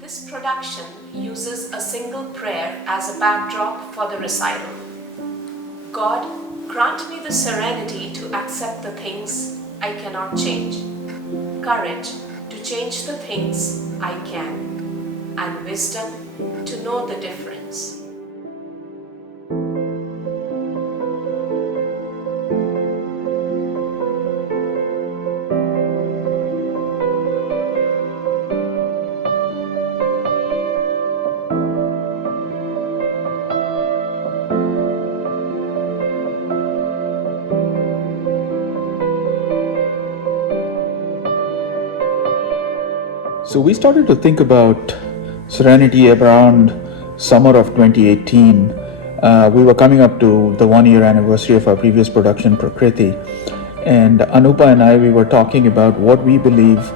This production uses a single prayer as a backdrop for the recital. God, grant me the serenity to accept the things I cannot change, courage to change the things I can, and wisdom to know the difference. So we started to think about Serenity around summer of 2018. We were coming up to the 1 year anniversary of our previous production, Prakriti. And Anupa and I, we were talking about what we believe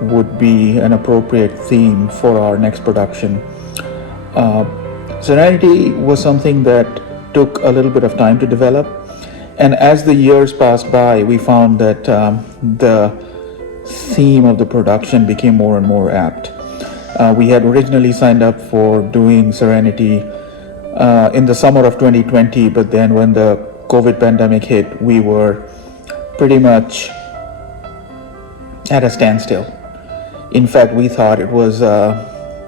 would be an appropriate theme for our next production. Serenity was something that took a little bit of time to develop. And as the years passed by, we found that the theme of the production became more and more apt. We had originally signed up for doing Serenity in the summer of 2020, but then when the COVID pandemic hit, we were pretty much at a standstill. In fact, we thought it was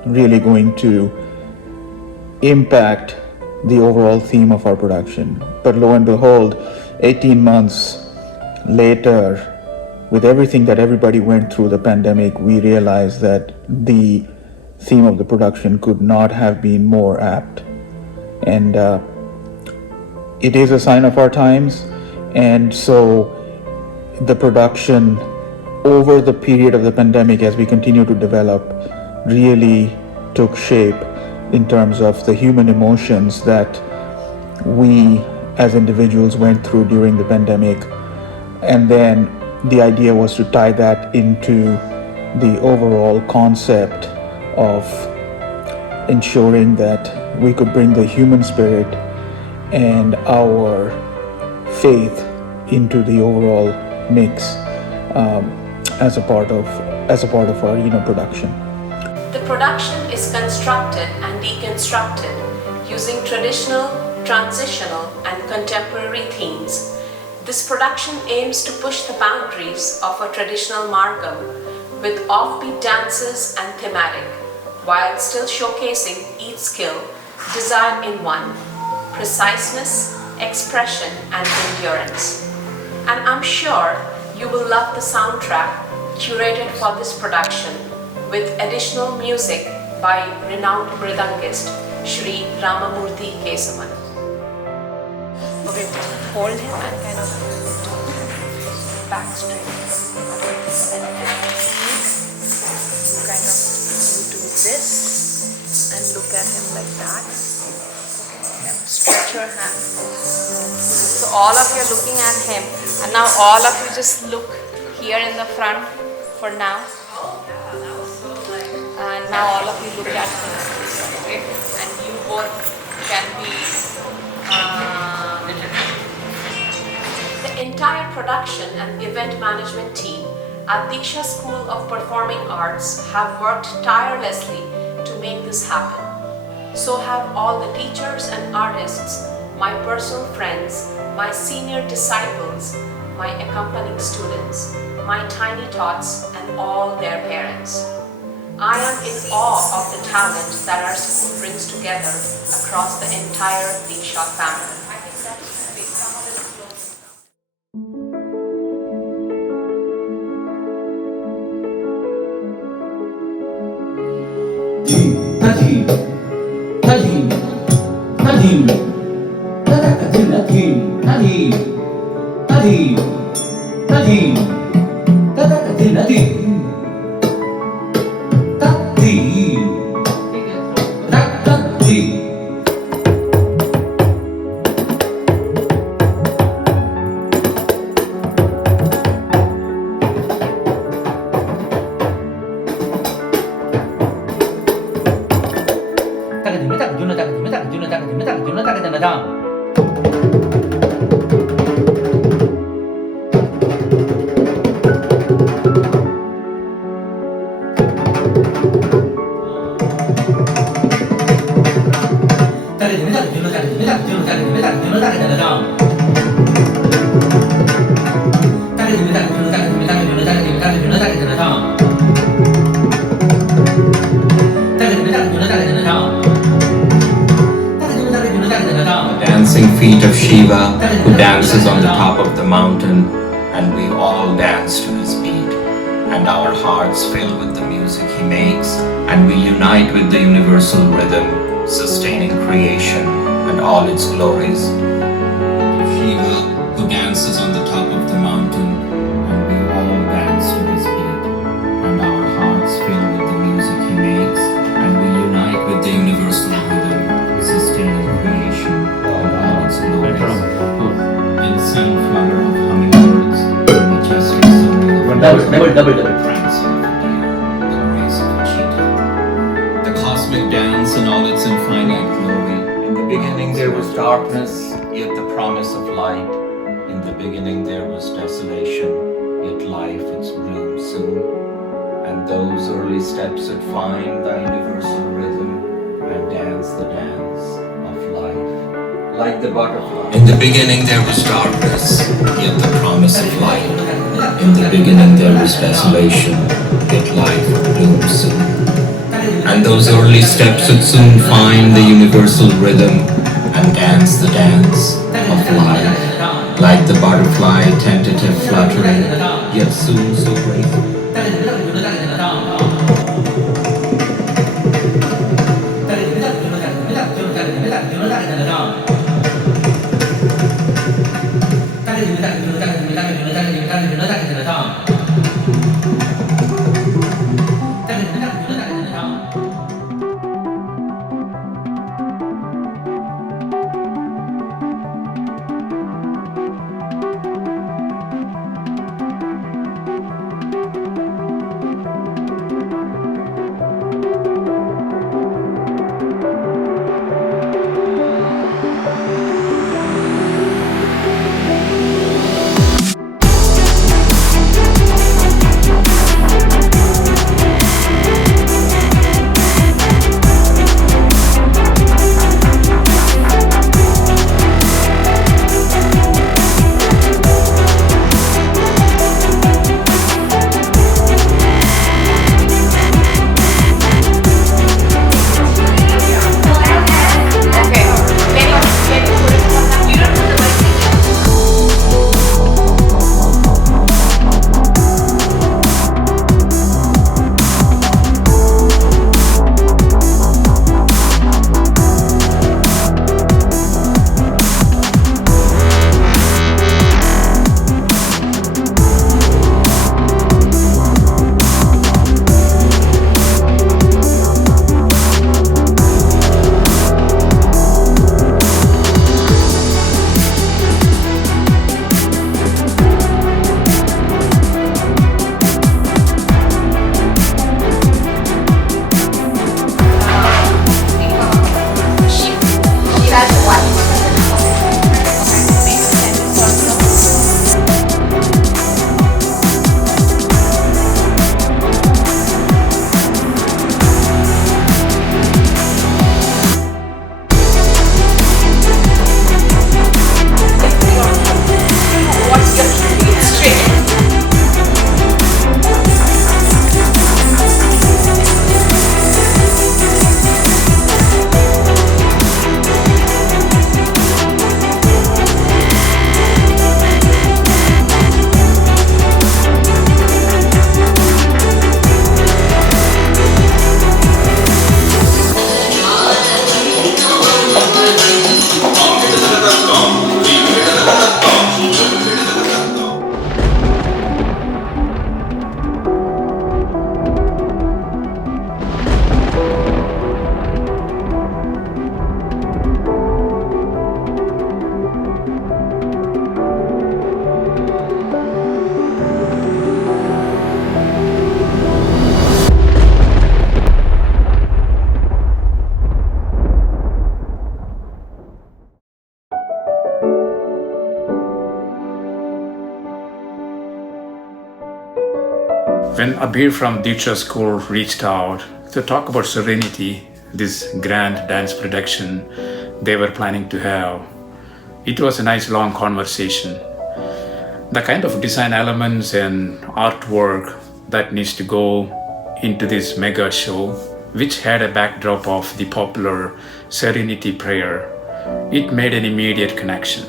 really going to impact the overall theme of our production. But lo and behold, 18 months later, with everything that everybody went through the pandemic, we realized that the theme of the production could not have been more apt. And it is a sign of our times. And so the production over the period of the pandemic, as we continue to develop, really took shape in terms of the human emotions that we as individuals went through during the pandemic. And then the idea was to tie that into the overall concept of ensuring that we could bring the human spirit and our faith into the overall mix as a part of our production. The production is constructed and deconstructed using traditional, transitional, and contemporary themes. This production aims to push the boundaries of a traditional margam with offbeat dances and thematic, while still showcasing each skill, desire in one, preciseness, expression, and endurance. And I'm sure you will love the soundtrack curated for this production with additional music by renowned mridangist Shri Ramamurthy Kesavan. Okay, hold him and kind of back straight. And then you kind of do this and look at him like that. Okay, and stretch your hand. So all of you are looking at him, and now all of you just look here in the front for now. And now all of you look at him. Okay, and you both can be. The entire production and event management team at Deeksha School of Performing Arts have worked tirelessly to make this happen. So have all the teachers and artists, my personal friends, my senior disciples, my accompanying students, my tiny tots, and all their parents. I am in awe of the talent that our school brings together across the entire Deeksha family. Dancing feet of Shiva, who dances on the top of the mountain, and we all dance to his beat. And our hearts fill with the music he makes, and we unite with the universal rhythm, sustaining creation and all its glories. Shiva, who dances on the top of the mountain, and we all dance to his beat. And our hearts fill with the music he makes, and we unite with the universal rhythm, sustaining creation and all its glories. Insane flutter of hummingbirds, majestic soaring of double. prancing of a deer, the grace of a cheetah. The cosmic dance in all its infinite glory. In the beginning there was darkness, yet the promise of light. In the beginning there was desolation, yet life its bloom soon. And those early steps that find the universal rhythm and dance the dance of life. Like the butterfly. In the beginning there was darkness, yet the promise of light. In the beginning there was desolation, yet life blooms soon. And those early steps would soon find the universal rhythm and dance the dance of life. Like the butterfly tentative fluttering, yet soon so graceful. When Abir from Deeksha school reached out to talk about Serenity, this grand dance production they were planning to have, it was a nice long conversation. The kind of design elements and artwork that needs to go into this mega show, which had a backdrop of the popular Serenity prayer, it made an immediate connection.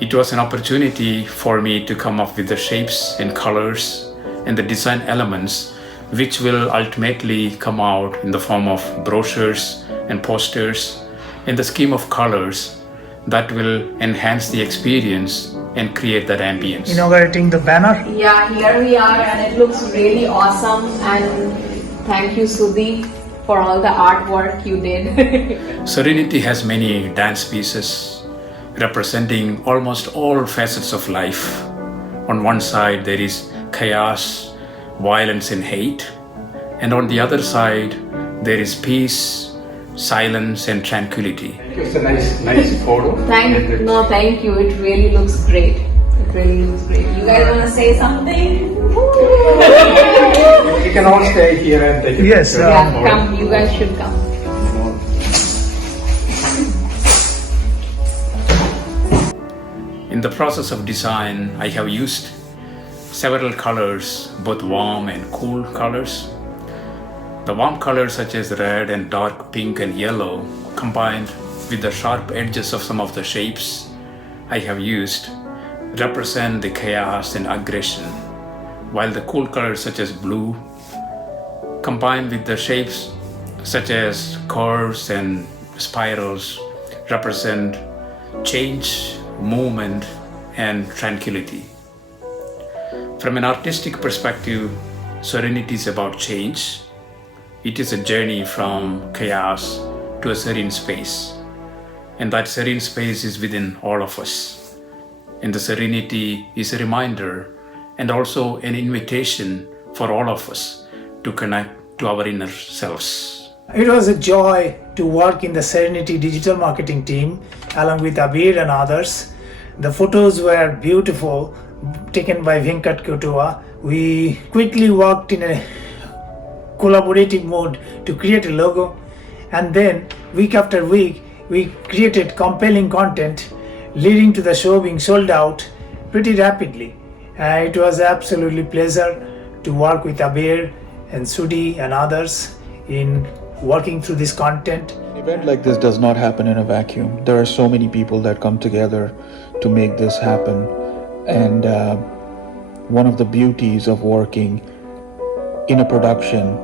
It was an opportunity for me to come up with the shapes and colors and the design elements which will ultimately come out in the form of brochures and posters in the scheme of colors that will enhance the experience and create that ambience. Inaugurating the banner. Yeah, here we are and it looks really awesome, and thank you Sudhi for all the artwork you did. Serenity has many dance pieces representing almost all facets of life. On one side there is chaos, violence and hate, and on the other side there is peace, silence and tranquility. It's a nice photo. Thank you. It really looks great. You guys want to say something? You can all stay here and take a Yes, picture. Yeah, come. You guys should come. In the process of design, I have used several colors, both warm and cool colors. The warm colors such as red and dark pink and yellow, combined with the sharp edges of some of the shapes I have used, represent the chaos and aggression, while the cool colors such as blue, combined with the shapes such as curves and spirals, represent change, movement, and tranquility. From an artistic perspective, Serenity is about change. It is a journey from chaos to a serene space. And that serene space is within all of us. And the serenity is a reminder and also an invitation for all of us to connect to our inner selves. It was a joy to work in the Serenity digital marketing team along with Abir and others. The photos were beautiful, taken by Venkat Kotua. We quickly worked in a collaborative mode to create a logo, and then week after week we created compelling content leading to the show being sold out pretty rapidly. It was absolutely pleasure to work with Abir and Sudhi and others in working through this content. An event like this does not happen in a vacuum. There are so many people that come together to make this happen, and one of the beauties of working in a production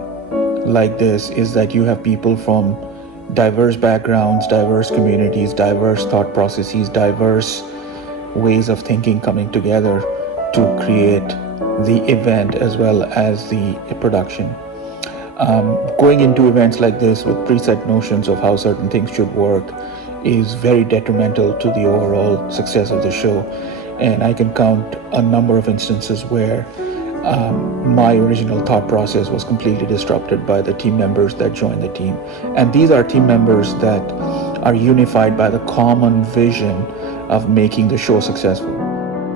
like this is that you have people from diverse backgrounds, diverse communities, diverse thought processes, diverse ways of thinking coming together to create the event as well as the production. Going into events like this with preset notions of how certain things should work is very detrimental to the overall success of the show. And I can count a number of instances where my original thought process was completely disrupted by the team members that joined the team. And these are team members that are unified by the common vision of making the show successful.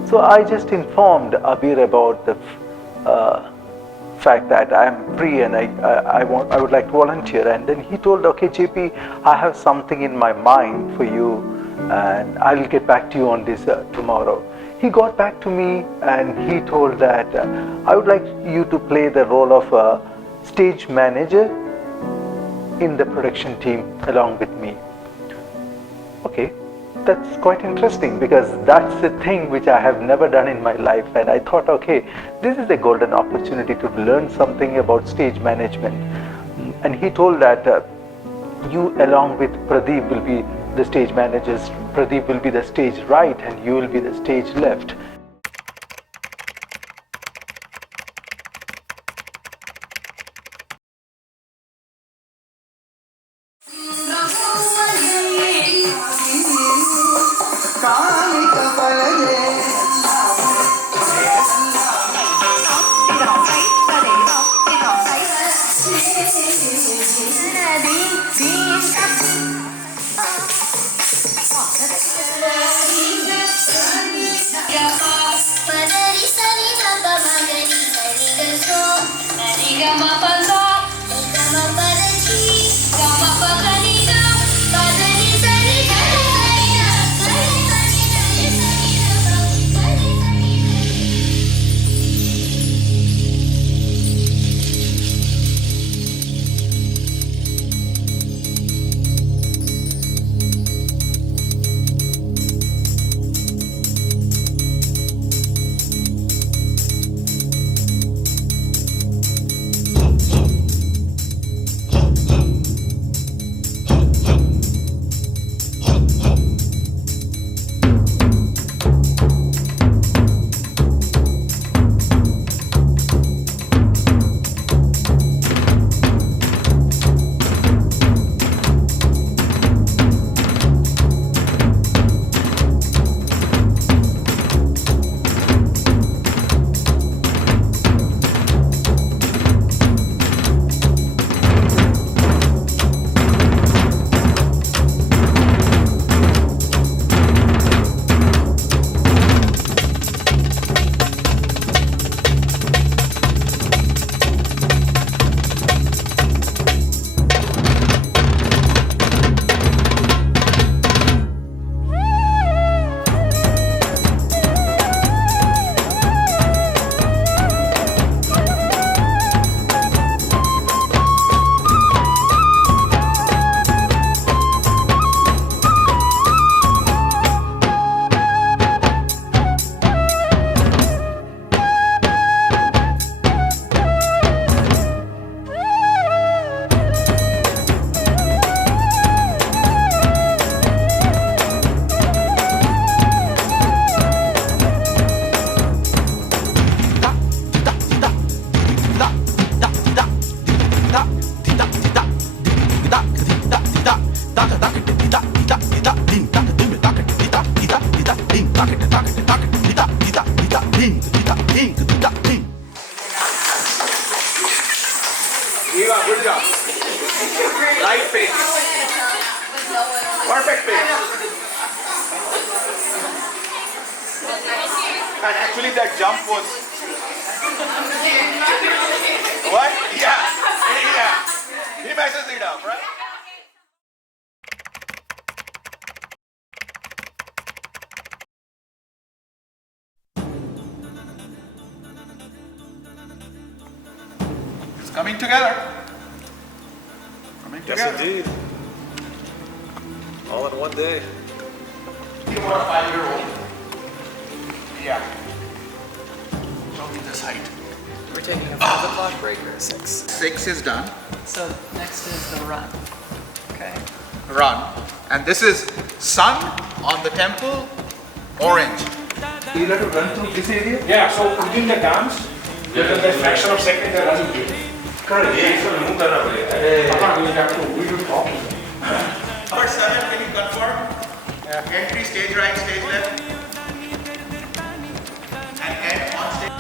So I just informed Abir about the fact that I am free and I would like to volunteer, and then he told, okay JP, I have something in my mind for you and I'll get back to you on this tomorrow. He got back to me and he told that I would like you to play the role of a stage manager in the production team along with me. Okay, that's quite interesting because that's the thing which I have never done in my life, and I thought, okay, this is a golden opportunity to learn something about stage management. And he told that you along with Pradeep will be the stage managers. Pradeep will be the stage right and you will be the stage left. Pada di sani tanpa magani sani Eva, good job. Right face. Perfect face. And actually that jump was... What? Yeah. Yeah. He messes it up, right? It's coming together. Coming together. Yes, indeed. All in one day. You want a 5-year-old? Yeah. Show me this height. We're taking a 5 o'clock break or a 6. 6 is done. So next is the run. Okay. Run. And this is sun on the temple, orange. You have to run through this area? Yeah, so within the dance, within the fraction of second, they're running to it. Correct. Yeah, so remove that away. We will talk. Number 7, can you confirm? Entry, stage right, stage left. And end on stage.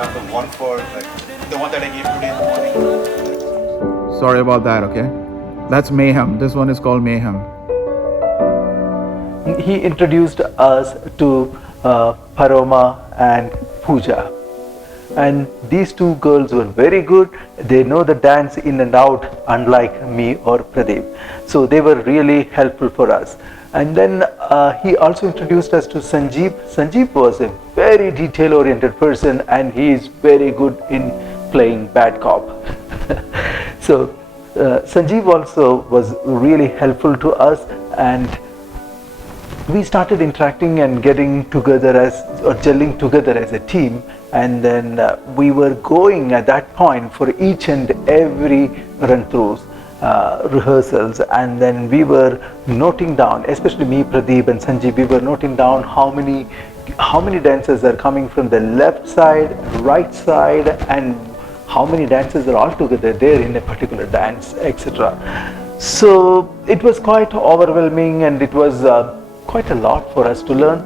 The one for like the one that I gave today in the morning. Sorry about that, okay? That's Mayhem. This one is called Mayhem. He introduced us to Paroma and Pooja. And these two girls were very good. They know the dance in and out, unlike me or Pradeep. So they were really helpful for us. And then he also introduced us to Sanjeev. Sanjeev was a very detail-oriented person, and he is very good in playing bad cop. So Sanjeev also was really helpful to us, and we started interacting and getting together or gelling together as a team. And then we were going at that point for each and every run-throughs, rehearsals, and then we were noting down, especially me, Pradeep and Sanjeev, we were noting down how many how many dancers are coming from the left side, right side, and how many dancers are all together there in a particular dance, etc. So it was quite overwhelming, and it was quite a lot for us to learn,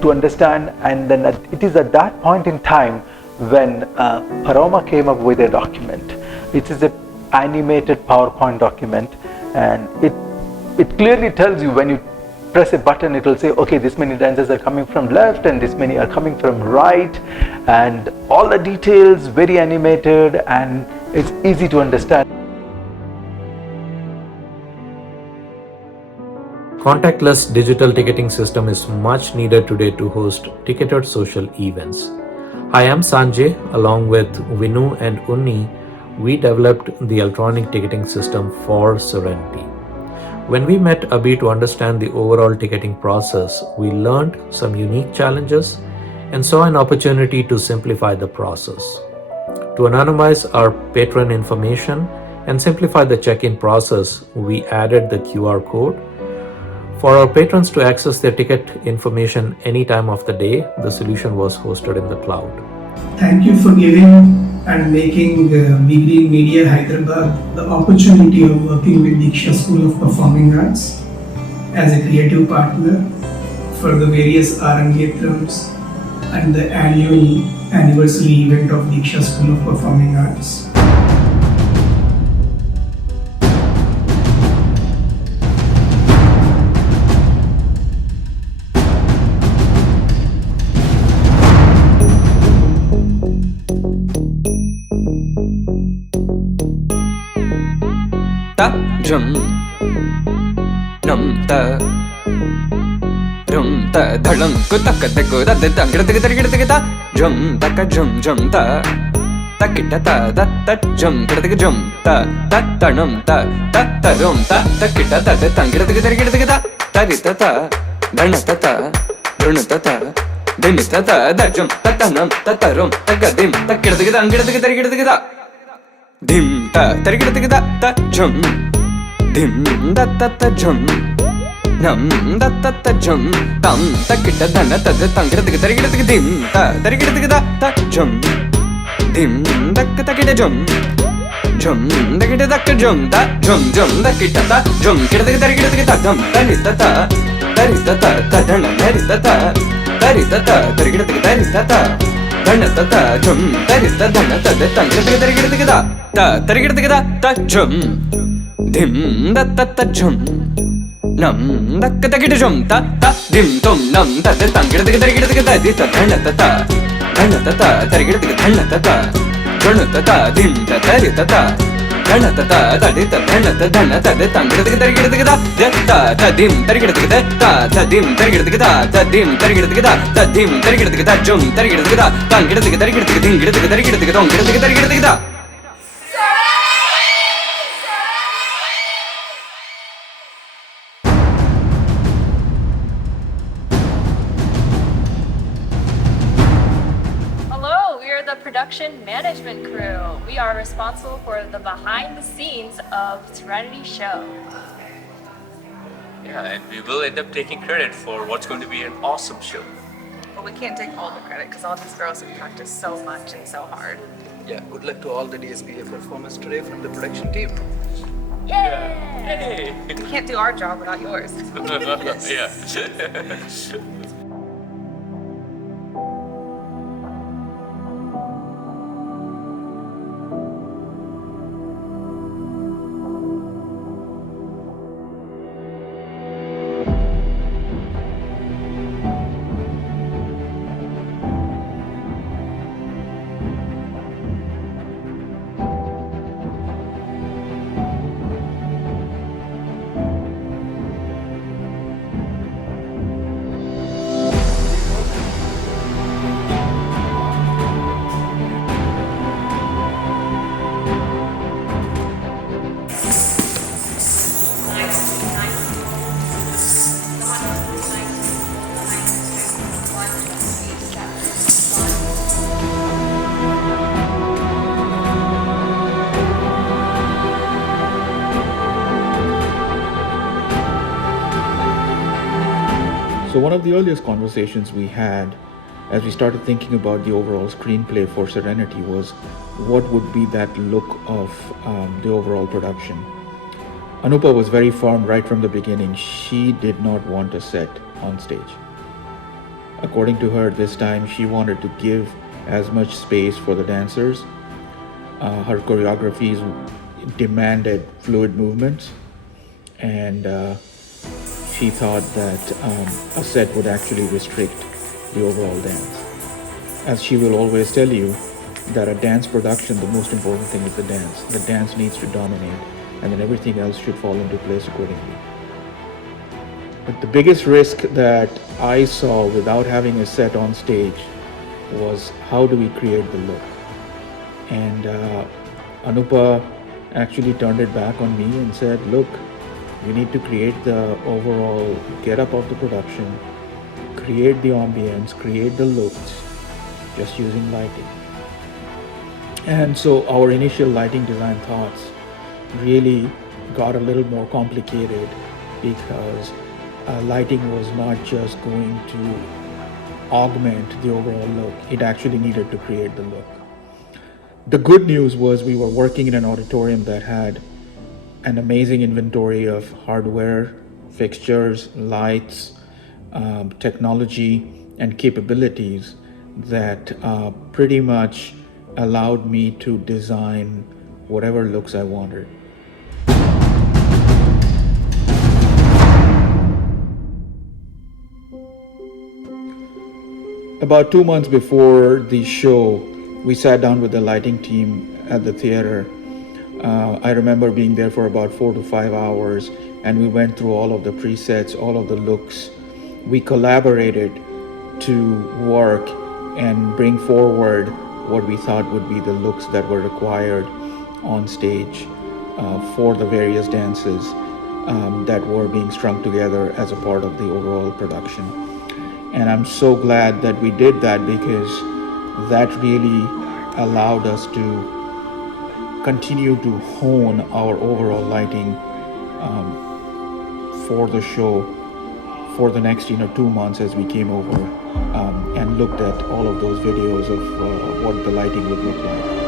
to understand. And then it is at that point in time when Paroma came up with a document. It is an animated PowerPoint document, and it clearly tells you, when you press a button, it will say, okay, this many dancers are coming from left and this many are coming from right, and all the details, very animated, and it's easy to understand. Contactless digital ticketing system is much needed today to host ticketed social events. I am Sanjay. Along with Vinu and Unni, we developed the electronic ticketing system for Serenity. When we met Abhi to understand the overall ticketing process, we learned some unique challenges and saw an opportunity to simplify the process. To anonymize our patron information and simplify the check-in process, we added the QR code. For our patrons to access their ticket information any time of the day, the solution was hosted in the cloud. Thank you for giving and making Big Green Media Hyderabad the opportunity of working with Deeksha School of Performing Arts as a creative partner for the various Arangetrams and the annual anniversary event of Deeksha School of Performing Arts. Ta jum nam ta rum ta dhalam ku tak ta ku da da da gida gida gida gida jum ta ka jum ta ta kita ta da ta jum gida gida jum ta ta nam ta rum ta kita ta da gida gida gida gida ta ri ta dana ta run ta dim ta da jum ta nam ta rum ta ga dim ta gida gida gida dim ta tarigida da ta jum dim da ta jum nam da ta jum tam ta kita dana ta tangirida tarigida dim ta tarigida da ta jum dim da ta kita jum da kita da jum da kita ta jum kita tarigida ta dam tarita ta dana tarita ta tarigida ta dana ta jum tarita dana ta tangirida ta tarigida ta jum dim da ta jum nam da ta kita jum ta dim tum nam ta tangirida ta di ta dana ta tarigida dana ta dim ta tarita ta dana ta di ta dana ta tangirida ta dim tarigida ta dim tarigida ta dim tarigida ta dim tarigida ta jum tarigida tangirida dingirida production management crew. We are responsible for the behind the scenes of Serenity show. Yeah, and we will end up taking credit for what's going to be an awesome show. Well, we can't take all the credit because all these girls have practiced so much and so hard. Yeah, good luck to all the DSPA performers today from the production team. Yay! We can't do our job without yours. Yeah. So one of the earliest conversations we had as we started thinking about the overall screenplay for Serenity was what would be that look of the overall production. Anupa was very firm right from the beginning. She did not want a set on stage. According to her, this time she wanted to give as much space for the dancers. Her choreographies demanded fluid movements, and she thought that a set would actually restrict the overall dance. As she will always tell you, that a dance production, the most important thing is the dance. The dance needs to dominate, and then everything else should fall into place accordingly. But the biggest risk that I saw without having a set on stage was how do we create the look? And Anupa actually turned it back on me and said, look, you need to create the overall get-up of the production, create the ambience, create the looks, just using lighting. And so our initial lighting design thoughts really got a little more complicated because lighting was not just going to augment the overall look, it actually needed to create the look. The good news was we were working in an auditorium that had an amazing inventory of hardware, fixtures, lights, technology, and capabilities that pretty much allowed me to design whatever looks I wanted. About 2 months before the show, we sat down with the lighting team at the theater. I remember being there for about 4 to 5 hours, and we went through all of the presets, all of the looks. We collaborated to work and bring forward what we thought would be the looks that were required on stage for the various dances that were being strung together as a part of the overall production. And I'm so glad that we did that because that really allowed us to continue to hone our overall lighting for the show for the next 2 months as we came over and looked at all of those videos of what the lighting would look like.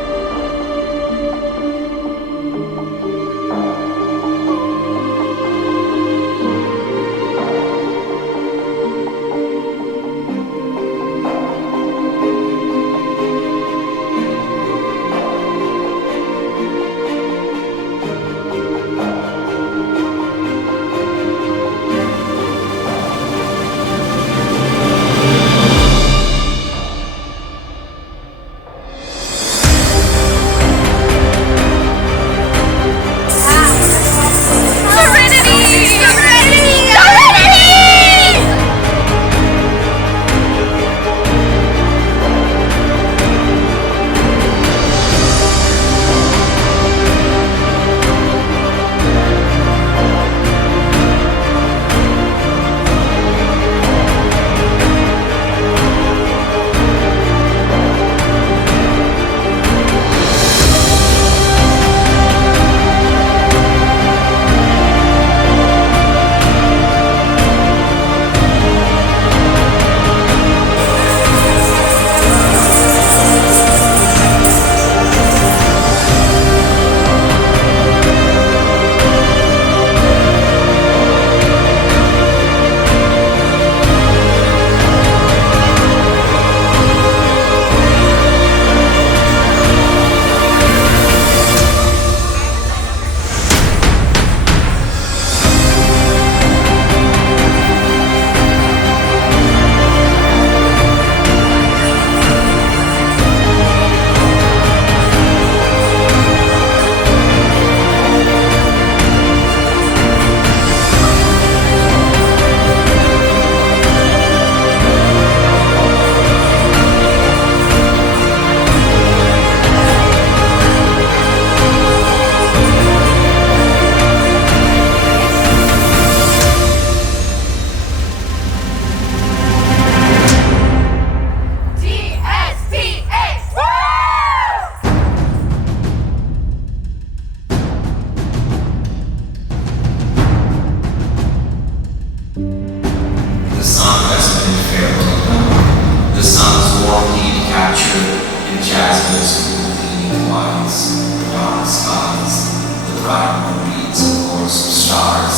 bright moonbeams and course of stars.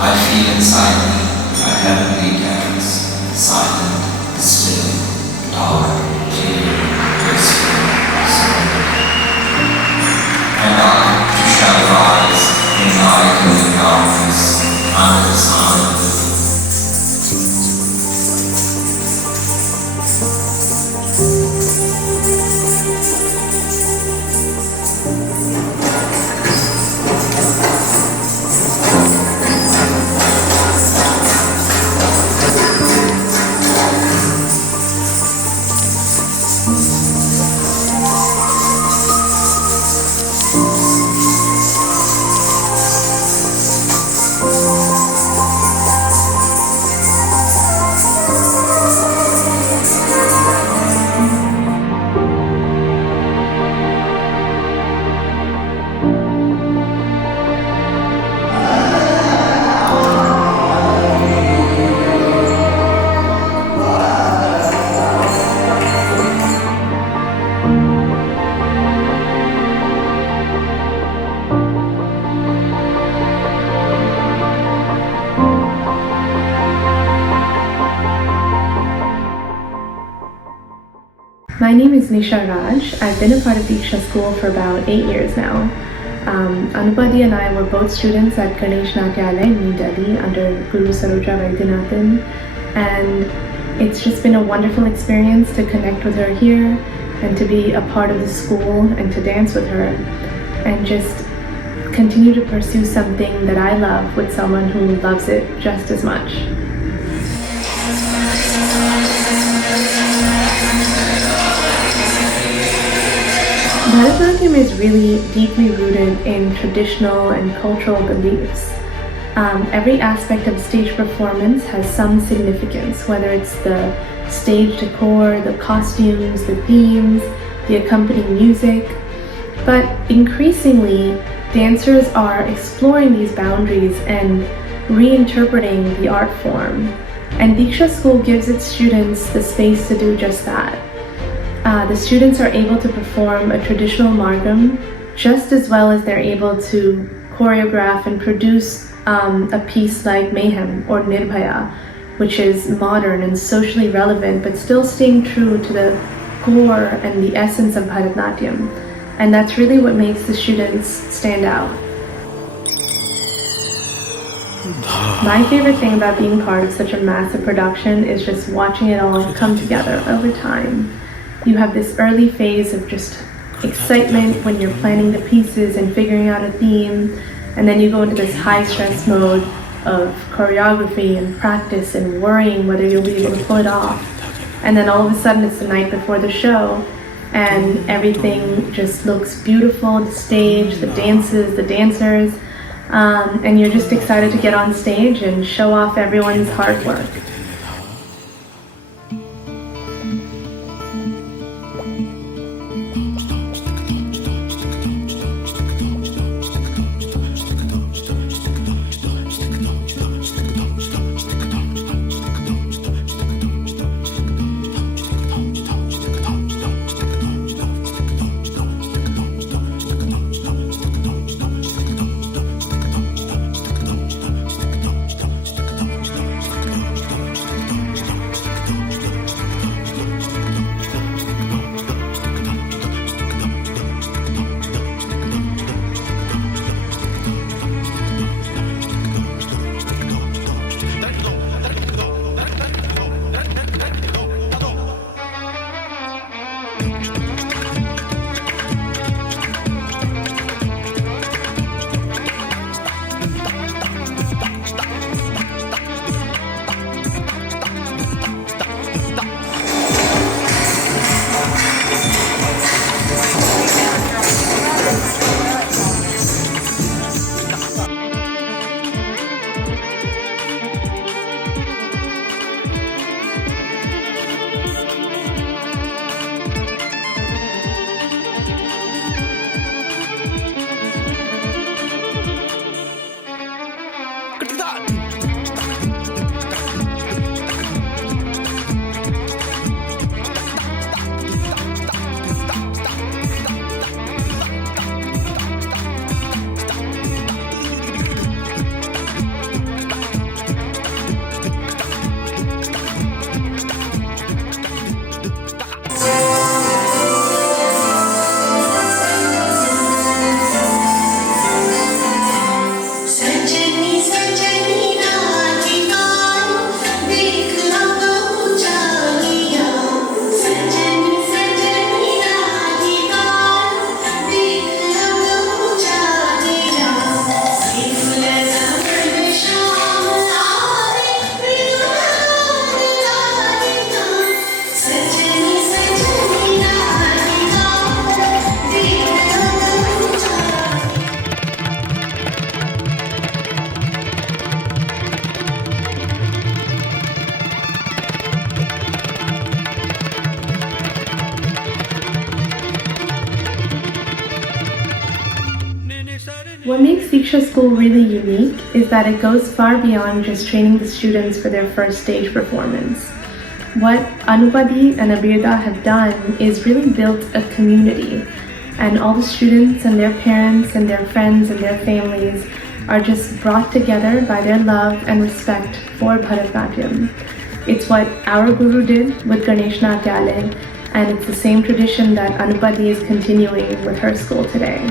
I feel inside me a heavenly dance, silent, still, dark, clear, whispering, serenity. And I shall rise in thy glowing darkness under the sun of the My name is Nisha Raj. I've been a part of Deeksha school for about 8 years now. Anupadi and I were both students at Ganesh Natyalaya in New Delhi under Guru Saroja Vaidyanathan, and it's just been a wonderful experience to connect with her here and to be a part of the school and to dance with her and just continue to pursue something that I love with someone who loves it just as much. Bharatanatyam is really deeply rooted in traditional and cultural beliefs. Every aspect of stage performance has some significance, whether it's the stage decor, the costumes, the themes, the accompanying music. But increasingly, dancers are exploring these boundaries and reinterpreting the art form. And Deeksha School gives its students the space to do just that. The students are able to perform a traditional margam just as well as they're able to choreograph and produce a piece like Mayhem or Nirbhaya, which is modern and socially relevant but still staying true to the core and the essence of Bharatanatyam. And that's really what makes the students stand out. My favorite thing about being part of such a massive production is just watching it all come together over time. You have this early phase of just excitement when you're planning the pieces and figuring out a theme, and then you go into this high stress mode of choreography and practice and worrying whether you'll be able to pull it off. And then all of a sudden it's the night before the show and everything just looks beautiful, the stage, the dances, the dancers, and you're just excited to get on stage and show off everyone's hard work. What makes Deeksha School really unique is that it goes far beyond just training the students for their first stage performance. What Anupadi and Abirda have done is really built a community, and all the students and their parents and their friends and their families are just brought together by their love and respect for Bharatanatyam. It's what our Guru did with Ganesh Natyalaya, and it's the same tradition that Anupadi is continuing with her school today.